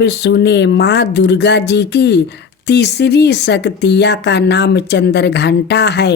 अब सुने माँ दुर्गा जी की तीसरी शक्तिया का नाम चंद्रघंटा है।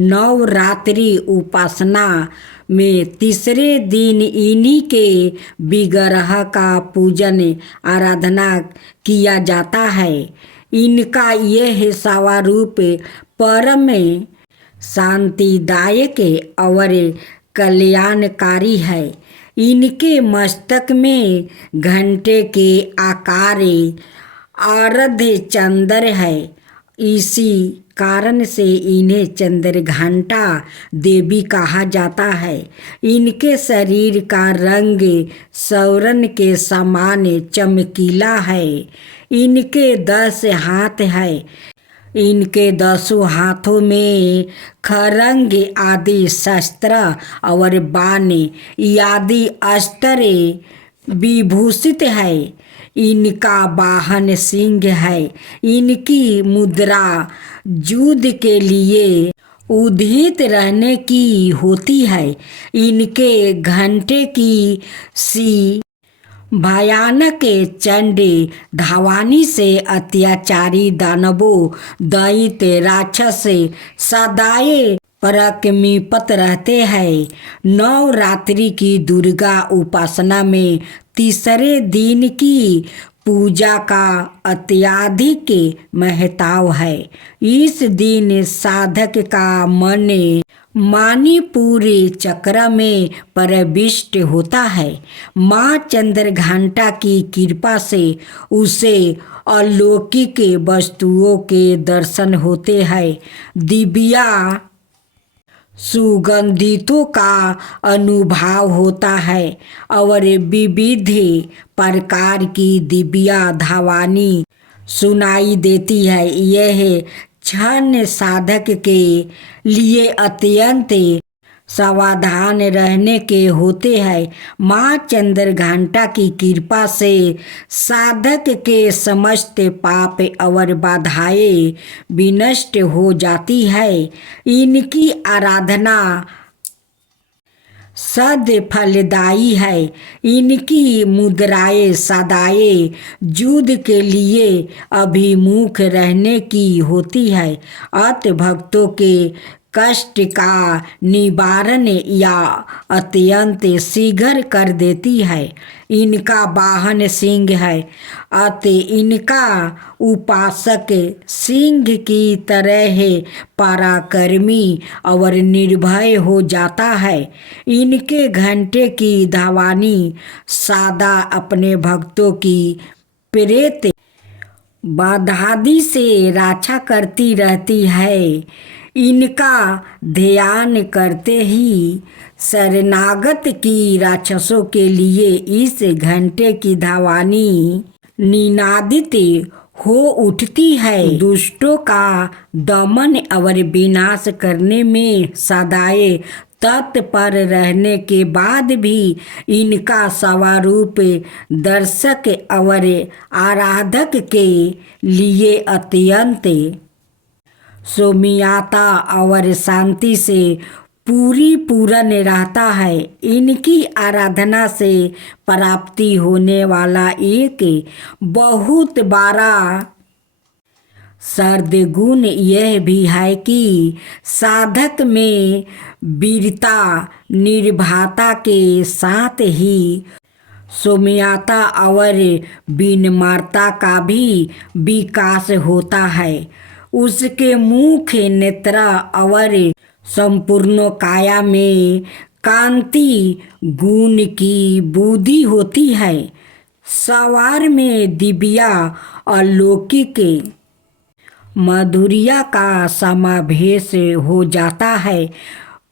नवरात्रि उपासना में तीसरे दिन इन्हीं के विग्रह का पूजन आराधना किया जाता है। इनका यह स्वरूप परम शांतिदायक और कल्याणकारी है। इनके मस्तक में घंटे के आकार आराध्य चंद्र है। इसी कारण से इन्हें चंद्रघंटा देवी कहा जाता है। इनके शरीर का रंग स्वर्ण के समान चमकीला है। इनके 10 हाथ है। इनके 10 हाथों में खड्ग आदि शस्त्र और बाण आदि अस्त्र विभूषित है। इनका वाहन सिंह है। इनकी मुद्रा युद्ध के लिए उद्यत रहने की होती है। इनके घंटे की सी भयानक चंडी धावानी से अत्याचारी दानवों दैत्य राक्षस सदाए पराक्रमीपत रहते हैं। नवरात्रि की दुर्गा उपासना में तीसरे दिन की पूजा का अत्यधिक महत्व है। इस दिन साधक का मन मणिपुर चक्र में प्रविष्ट होता है। माँ चंद्रघंटा की कृपा से उसे अलौकिक वस्तुओं के दर्शन होते हैं। दिव्या सुगंधितों का अनुभव होता है और विविध प्रकार की दिव्या ध्वनि सुनाई देती है। यह क्षण साधक के लिए अत्यंत सावधान रहने के होते हैं। माँ चंद्रघंटा की कृपा से साधक के समस्त पाप और बाधाएं विनष्ट हो जाती है। इनकी आराधना सद फलदायी है। इनकी मुद्राएं सदाए युद्ध के लिए अभिमुख रहने की होती है। अत भक्तों के कष्ट का निवारण या अत्यंत शीघ्र कर देती है। इनका वाहन सिंह है। अतः इनका उपासक सिंह की तरह पराक्रमी और निर्भय हो जाता है। इनके घंटे की ध्वनि सदा अपने भक्तों की प्रेत बाधादि से रक्षा करती रहती है। इनका ध्यान करते ही शरणागत की राक्षसों के लिए इस घंटे की ध्वनि निनादित हो उठती है। दुष्टों का दमन और विनाश करने में सदाए तत्पर रहने के बाद भी इनका स्वरूप दर्शक और आराधक के लिए अत्यंत सौम्यता और शांति से पूर्ण रहता है। इनकी आराधना से प्राप्ति होने वाला एक बहुत बड़ा सद्गुण यह भी है कि साधक में वीरता निर्भयता के साथ ही सौम्यता और विनम्रता का भी विकास होता है। उसके मुख नेत्र और संपूर्ण काया में कांति गुण की बुद्धि होती है। सवार में दिव्या अलौकिक माधुर्य का समावेश हो जाता है।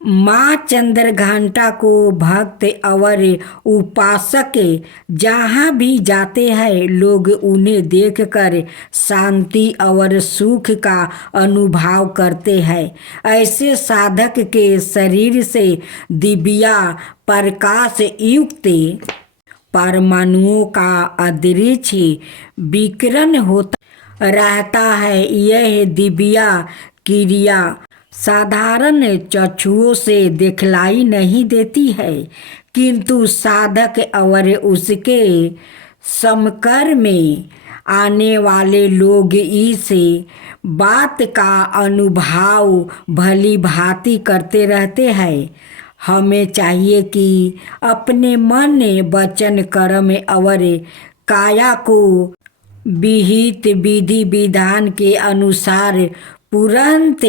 माँ चंद्रघंटा को भक्त और उपासक जहाँ भी जाते हैं लोग उन्हें देखकर शांति और सुख का अनुभव करते हैं। ऐसे साधक के शरीर से दिव्या प्रकाश युक्त परमाणुओं का अदृश्य विकिरण होता रहता है। यह दिव्या क्रिया साधारण चक्षुओं से दिखलाई नहीं देती है, किंतु साधक और उसके समकर में आने वाले लोग इस बात का अनुभव भली भांति करते रहते हैं। हमें चाहिए कि अपने मन वचन कर्म और काया को विहित विधि विधान के अनुसार तुरंत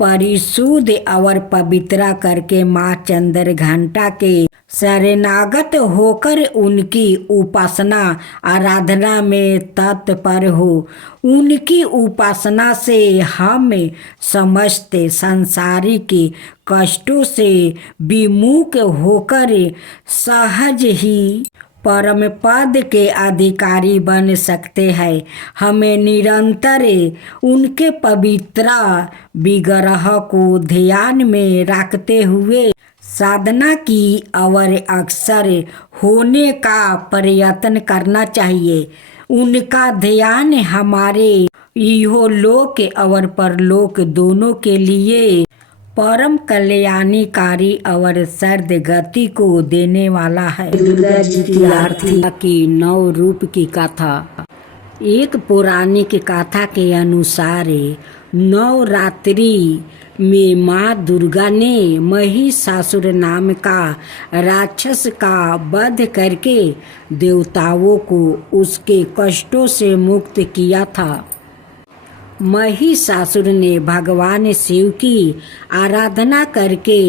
परिशुद्ध और पवित्र करके माँ चंद्रघंटा के शरणागत होकर उनकी उपासना आराधना में तत्पर हो। उनकी उपासना से हम समस्त सांसारिक कष्टों से विमुख होकर सहज ही परम पद के अधिकारी बन सकते हैं। हमें निरंतर उनके पवित्र विग्रह को ध्यान में रखते हुए साधना की और अक्सर होने का प्रयत्न करना चाहिए। उनका ध्यान हमारे इहलोक और परलोक दोनों के लिए परम कल्याणकारी और सर्द गति को देने वाला है। दुर्गा जी की आरती की 9 रूप की कथा। एक पौराणिक कथा के अनुसार नवरात्रि में माँ दुर्गा ने महिषासुर नाम का राक्षस का वध करके देवताओं को उसके कष्टों से मुक्त किया था। महिषासुर ने भगवान शिव की आराधना करके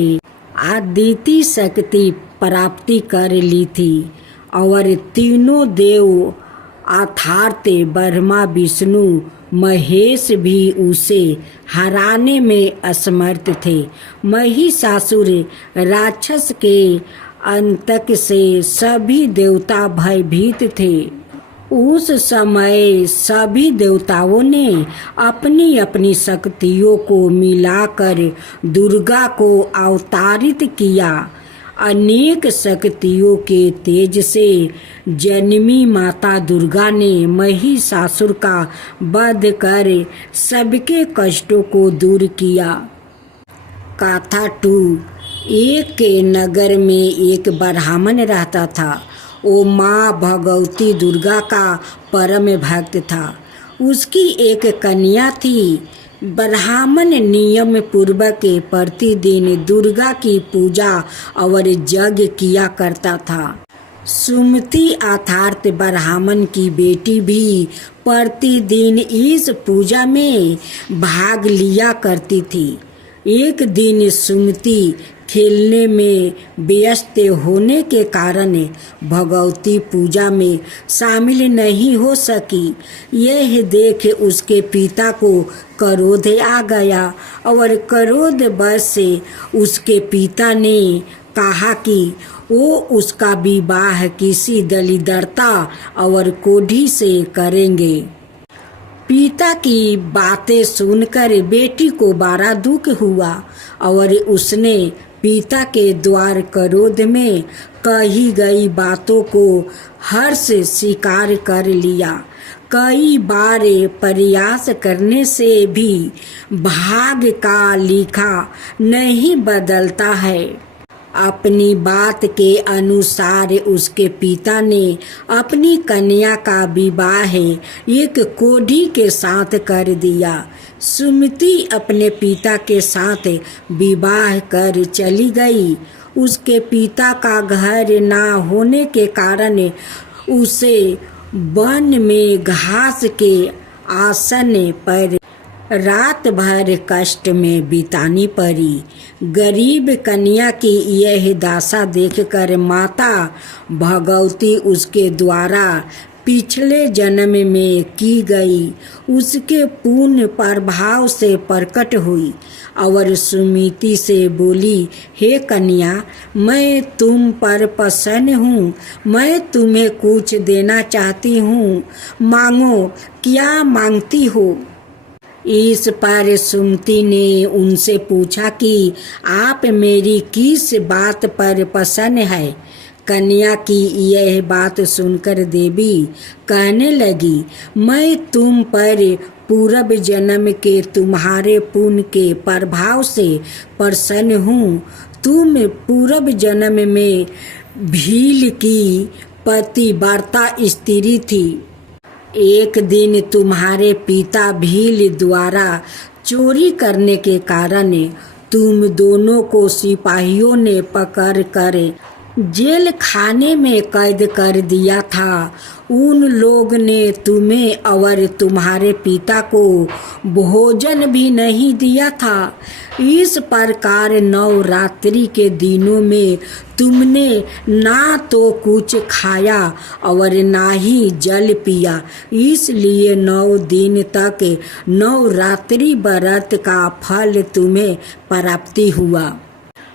अद्वितीय शक्ति प्राप्ति कर ली थी और तीनों देव अर्थात ब्रह्मा विष्णु महेश भी उसे हराने में असमर्थ थे। महिषासुर राक्षस के अंतक से सभी देवता भयभीत थे। उस समय सभी देवताओं ने अपनी अपनी शक्तियों को मिलाकर दुर्गा को अवतारित किया। अनेक शक्तियों के तेज से जन्मी माता दुर्गा ने महिषासुर का वध कर सबके कष्टों को दूर किया। कथा 2। एक के नगर में एक ब्राह्मण रहता था। वो माँ भगवती दुर्गा का परम भक्त था। उसकी एक कन्या थी। ब्राह्मण नियम पूर्वक प्रतिदिन दुर्गा की पूजा और यज्ञ किया करता था। सुमति अर्थात ब्राह्मण की बेटी भी प्रतिदिन इस पूजा में भाग लिया करती थी। एक दिन सुमति खेलने में व्यस्त होने के कारण भगवती पूजा में शामिल नहीं हो सकी। यह देख उसके पिता को क्रोध आ गया और क्रोध वश से उसके पिता ने कहा कि वो उसका विवाह किसी दलिद्रता और कोढ़ी से करेंगे। पिता की बातें सुनकर बेटी को बड़ा दुख हुआ और उसने पिता के द्वार क्रोध में कही गई बातों को हर्ष स्वीकार कर लिया। कई बार प्रयास करने से भी भाग्य का लिखा नहीं बदलता है। अपनी बात के अनुसार उसके पिता ने अपनी कन्या का विवाह एक कोढ़ी के साथ कर दिया। सुमति अपने पिता के साथ विवाह कर चली गई। उसके पिता का घर ना होने के कारण उसे वन में घास के आसन पर रात भर कष्ट में बितानी पड़ी। गरीब कन्या की यह दशा देखकर माता भगवती उसके द्वारा पिछले जन्म में की गई उसके पुण्य प्रभाव से प्रकट हुई और सुमति से बोली, हे कन्या, मैं तुम पर प्रसन्न हूँ। मैं तुम्हें कुछ देना चाहती हूँ। मांगो, क्या मांगती हो? इस पर सुमति ने उनसे पूछा कि आप मेरी किस बात पर प्रसन्न है। कन्या की यह बात सुनकर देवी कहने लगी, मैं तुम पर पूर्व जन्म के तुम्हारे पुण्य के प्रभाव से प्रसन्न हूँ। तुम पूर्व जन्म में भील की पतिव्रता स्त्री थी। एक दिन तुम्हारे पिता भील द्वारा चोरी करने के कारण तुम दोनों को सिपाहियों ने पकड़ कर जेल खाने में कैद कर दिया था। उन लोग ने तुम्हें और तुम्हारे पिता को भोजन भी नहीं दिया था। इस प्रकार नवरात्रि के दिनों में तुमने ना तो कुछ खाया और ना ही जल पिया, इसलिए 9 दिन तक नवरात्रि व्रत का फल तुम्हें प्राप्ति हुआ।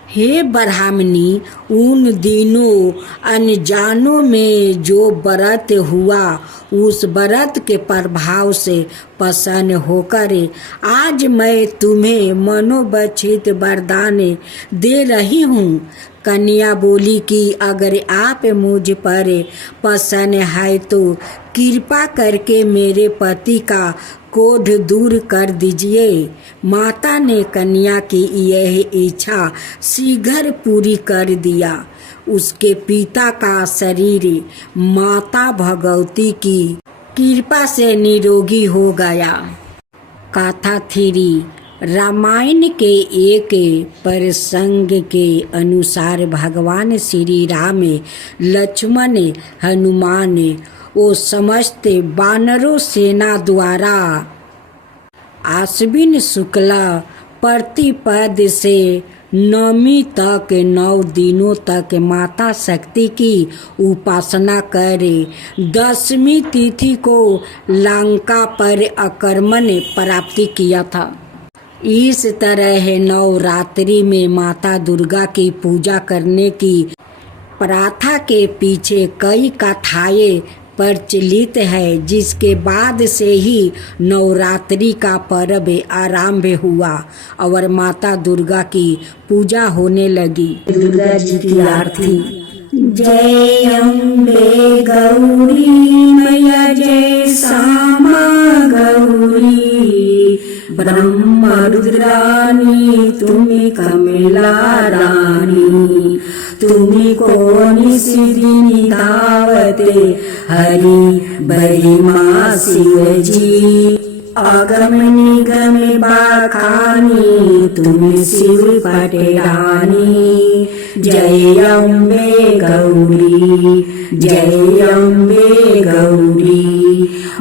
हे ब्राह्मणी, उन दिनों अनजानों में जो व्रत हुआ उस व्रत के प्रभाव से प्रसन्न होकर आज मैं तुम्हें मनोवांछित वरदान दे रही हूँ। कन्या बोली कि अगर आप मुझ पर प्रसन्न है तो कृपा करके मेरे पति का क्रोध दूर कर दीजिए। माता ने कन्या की यह इच्छा शीघ्र पूरी कर दिया। उसके पिता का शरीर माता भगवती की कृपा से निरोगी हो गया। कथा 3। रामायण के एक प्रसंग के अनुसार भगवान श्री राम, लक्ष्मण, हनुमान वो समस्त वानरों सेना द्वारा आश्विन शुक्ला प्रतिपद से 9वीं तक 9 दिनों तक माता शक्ति की उपासना करे 10वीं तिथि को लंका पर आक्रमण प्राप्ति किया था। इस तरह नवरात्रि में माता दुर्गा की पूजा करने की प्रथा के पीछे कई कथाएं प्रचलित है, जिसके बाद से ही नवरात्रि का पर्व आरंभ हुआ और माता दुर्गा की पूजा होने लगी। दुर्गा जी की आरती। जय अम्बे गौरी मैया, जय श्यामा गौरी, ब्रह्म रुद्रानी तुम्हें कमला रानी, तुम्हें कौन सिद्धि धावते हरि बरी माँ शिव जी, आगम निगम बाखानी तुम्हें शिव पटरानी। जय अम्बे गौरी, जय अम्बे गौरी,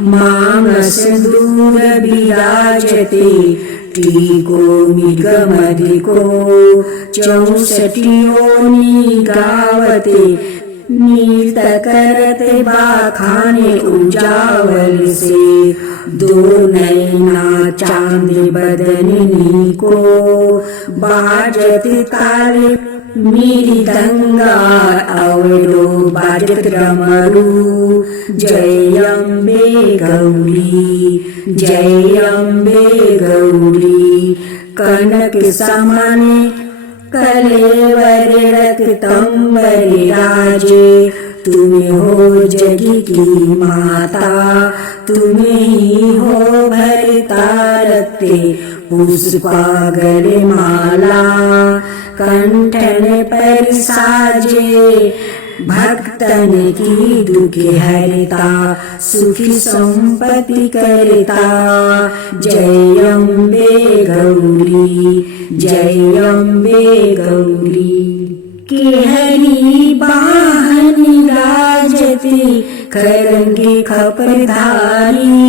मानस दूर विराजते टीको मृगमदिको, 64 गावते नीत करते बाखाने उजावल से, 2 नैना चांद बदननी को, बाजत ताले मृदंगा अवरो बाजत डमरू। जय अम्बे गौरी, जय अम्बे गौरी, कनक समाने कलेवर रक्तम्बरी राजे, तुम्हें हो जगी की माता, तुम्हें ही हो भरता रखते पुष्पागर माला, कंठन पर साजे भक्तन की दुख हरता, सुखी संपत्ति करता। जय अम्बे गौरी, जय अम्बे गौरी, के हरि वाहन राजती खरंगे खपरधारी,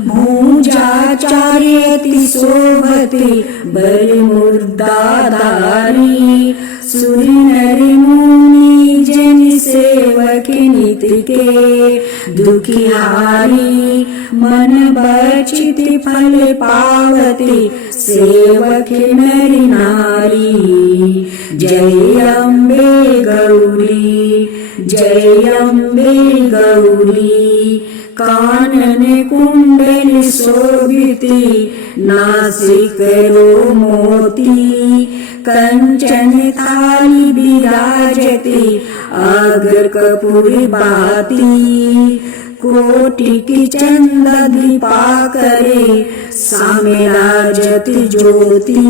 भूजा चार्यति शोभते बर मुर्दाधारी, सुर नर मुनि जन सेवक नित के दुखिहारी, मन बचित फल पावते सेवक नर नारी। जय अम्बे गौरी, जय अम्बे गौरी, कानन कुंडल शोभिते नासिकरो मोती, कंचन थाली विराजते अग्र कपूर बाती, कोटि चंदा दीपाकरे सामे राजत ज्योति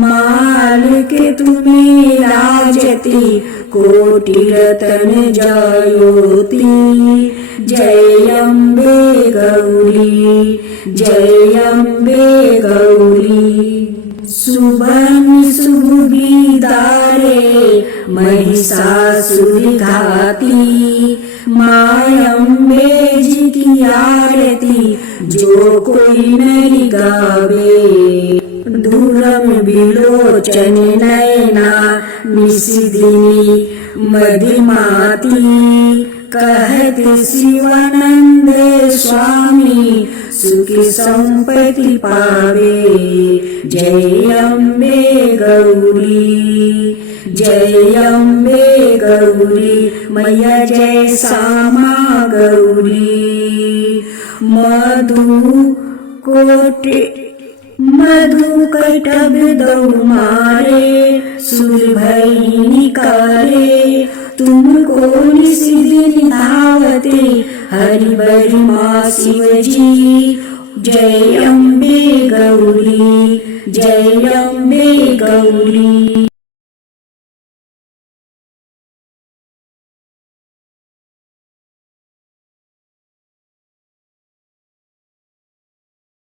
माल के तुम्हें राजति कोटि रतन ज्योति जय अम्बे गौरी जय अम्बे गौरी सुबन सुविदारे महिषासुर घाती माँ अम्बे जी की आरती जो कोई नहीं गावे दूरम विलोचन नयना निशिदिनी मदिमाती कहत शिवानंद स्वामी सुखी संपत्ति पावे जय अम्बे गौरी जय अम्बे गौरी मैया जय श्यामा गौरी मधु कटब दौ मारे सुर भई निकारे तुमको निशिदिन धावते हरि बरि माँ शिव जी जय अम्बे गौरी जय अम्बे गौरी।